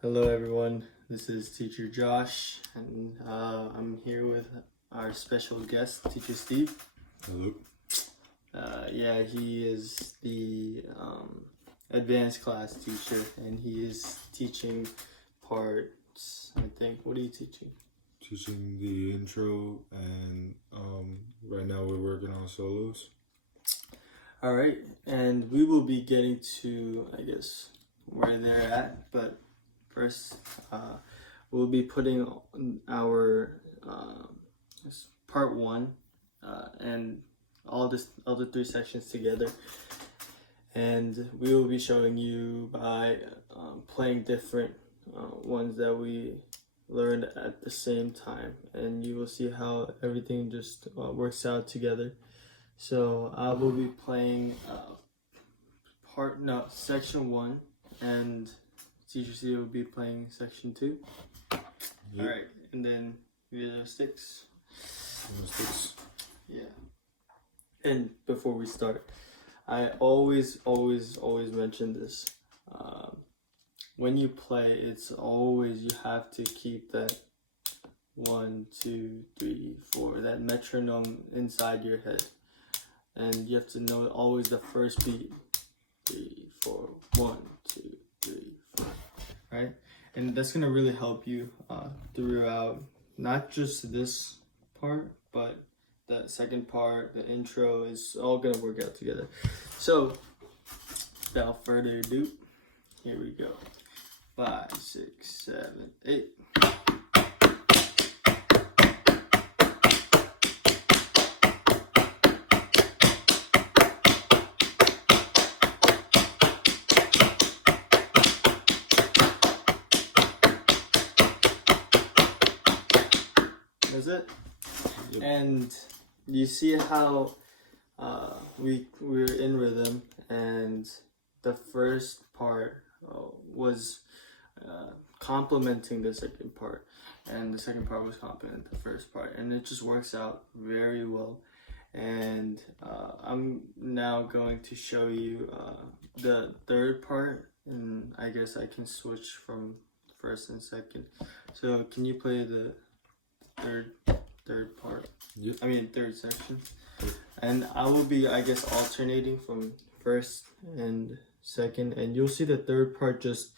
Hello everyone, this is Teacher Josh, and I'm here with our special guest, Teacher Steve. Hello. Yeah, he is the advanced class teacher, and he is teaching parts, I think. What are you teaching? Teaching the intro, and right now we're working on solos. Alright, and we will be getting to, I guess, where they're at, but first, we'll be putting our part one and all the three sections together, and we will be showing you by playing different ones that we learned at the same time, and you will see how everything just works out together. So I will be playing section 1, and Teacher C will be playing section 2. Yep. Alright, and then we have sticks. Yeah. And before we start, I always mention this. When you play, it's always, you have to keep that 1, 2, 3, 4, that metronome inside your head. And you have to know always the first beat. 3, 4, 1, 2, 3, 4. Right? And that's gonna really help you throughout not just this part, but the second part, the intro, is all gonna work out together. So, without further ado, here we go. 5, 6, 7, 8. That's it. Yep. And you see how we're in rhythm, and the first part was complementing the second part, and the second part was complementing the first part, and it just works out very well. And I'm now going to show you the third part, and I guess I can switch from first and second. So can you play the third part? Yep. I mean third section. Yep. And I will be, I guess, alternating from first and second, and you'll see the third part just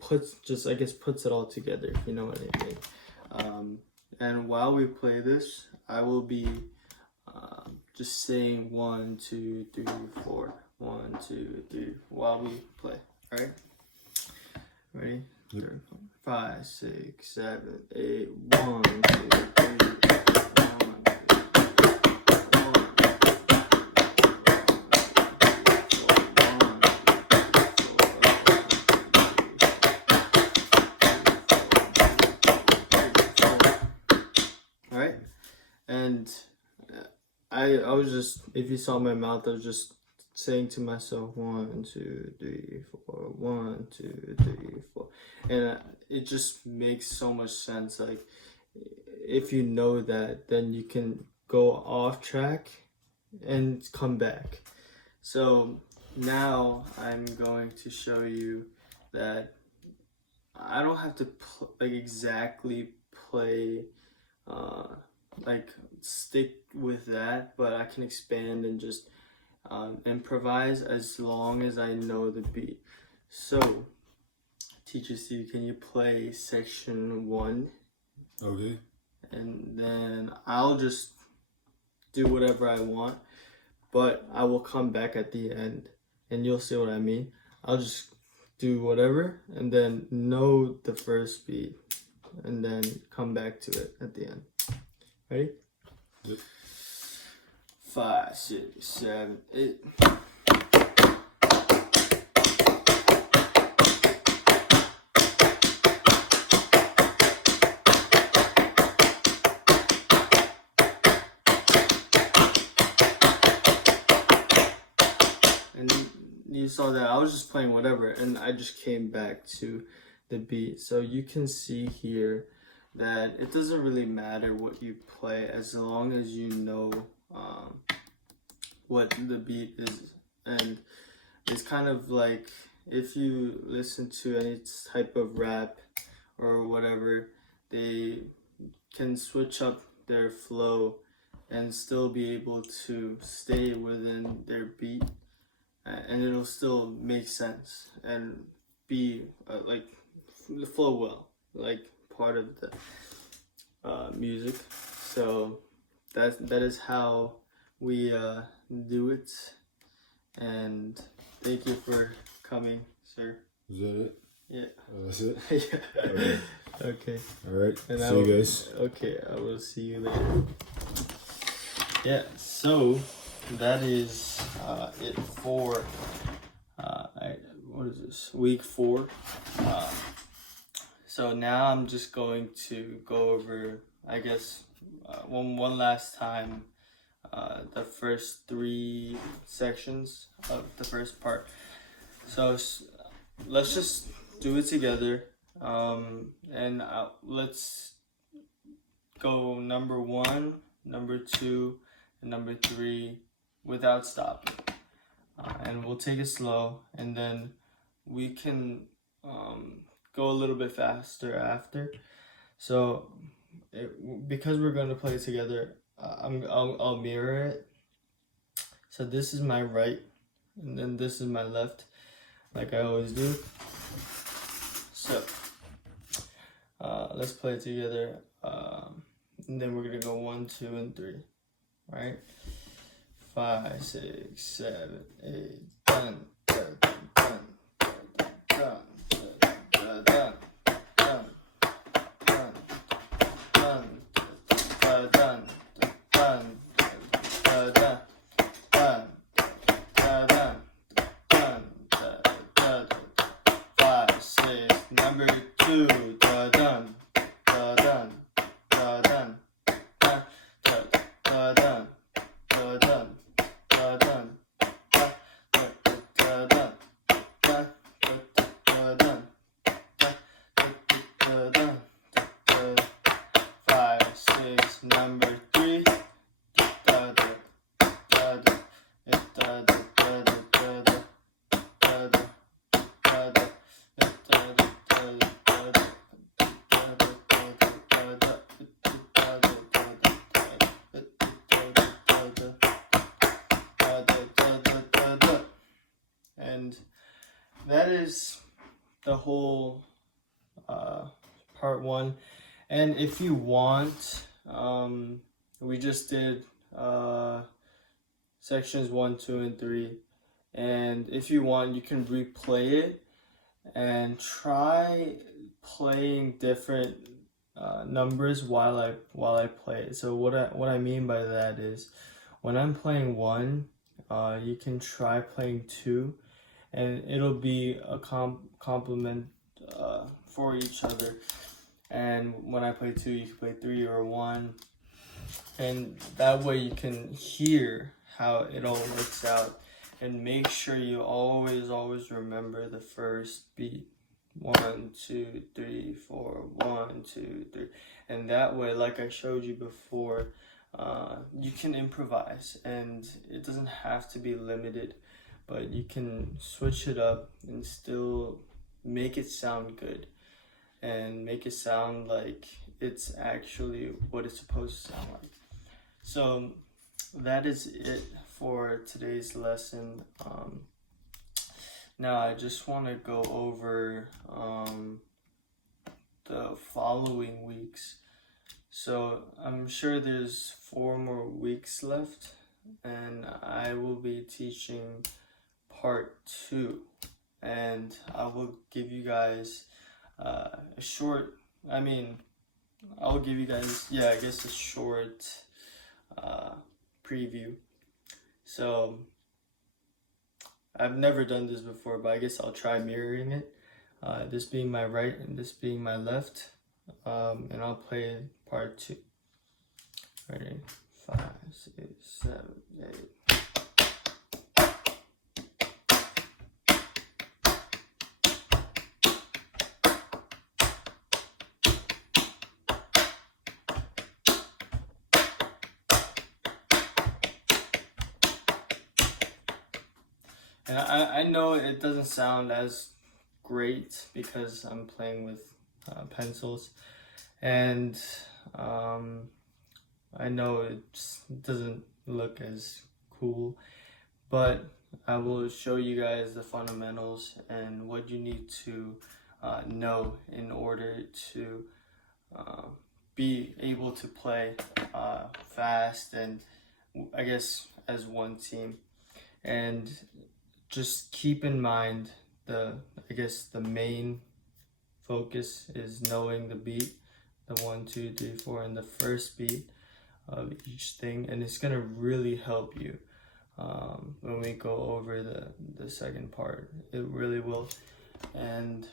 puts it all together, if you know what I mean. And while we play this, I will be just saying 1, 2, 3, 4, 1, 2, 3 while we play. All right, ready? Yep. 5, 6, 7, 8. 1, 2, 3. And I was just, if you saw my mouth, I was just saying to myself 1, 2, 3, 4, 1, 2, 3, 4, and it just makes so much sense. Like, if you know that, then you can go off track and come back. So now I'm going to show you that I don't have to exactly play stick with that, but I can expand and just improvise as long as I know the beat. So, Teacher Steve, can you play section 1? Okay. And then I'll just do whatever I want, but I will come back at the end, and you'll see what I mean. I'll just do whatever, and then know the first beat, and then come back to it at the end. Ready? Yep. 5, 6, 7, 8. And you saw that I was just playing whatever, and I just came back to the beat. So you can see here that it doesn't really matter what you play as long as you know what the beat is. And it's kind of like if you listen to any type of rap or whatever, they can switch up their flow and still be able to stay within their beat, and it'll still make sense and be like flow well, like part of the music. So that is how we do it. And thank you for coming, sir. Is that it? Yeah. Oh, that's it? Yeah. Okay. Okay. Alright. And See you guys. Okay, I will see you later. Yeah, so that is it for what is this? Week 4. So now I'm just going to go over, I guess, one last time the first 3 sections of the first part. So let's just do it together, and let's go number 1, number 2, and number 3 without stopping, and we'll take it slow, and then we can go a little bit faster after. So because we're going to play together, I'll mirror it. So this is my right, and then this is my left, like I always do. So let's play it together, and then we're gonna go 1, 2, and 3, right? 5, 6, 7, 8, 10, 11, 12, 13, 14, number 2, da dun, da dun, da dun, da da dun, da dun, da dun, da dun, da dun, da dun, 5, 6, number 3, da da da da da da da da da da. And that is the whole part 1. And if you want, we just did sections 1, 2, and 3. And if you want, you can replay it and try playing different numbers while I play it. So what I mean by that is, when I'm playing 1, you can try playing 2, and it'll be a complement for each other. And when I play 2, you can play 3 or 1, and that way you can hear how it all works out. And make sure you always remember the first beat. 1, 2, 3, 4, 1, 2, 3. And that way, like I showed you before, you can improvise, and it doesn't have to be limited, but you can switch it up and still make it sound good, and make it sound like it's actually what it's supposed to sound like. So that is it for today's lesson. Now I just want to go over the following weeks. So I'm sure there's 4 more weeks left, and I will be teaching part 2, and I will give you guys a short, I'll give you guys, I guess a short preview. So I've never done this before, but I guess I'll try mirroring it. This being my right and this being my left. And I'll play part 2. Ready? 5, 6, 7, 8. And I know it doesn't sound as great because I'm playing with pencils, and I know it just doesn't look as cool, but I will show you guys the fundamentals and what you need to know in order to be able to play fast and I guess as one team. And just keep in mind the main focus is knowing the beat, the 1, 2, 3, 4, and the first beat of each thing, and it's gonna really help you when we go over the second part. It really will, and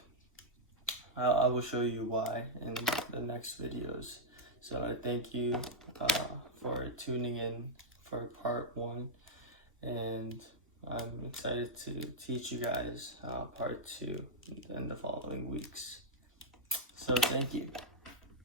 I will show you why in the next videos. So I thank you for tuning in for part 1, and I'm excited to teach you guys part 2 in the following weeks. So thank you.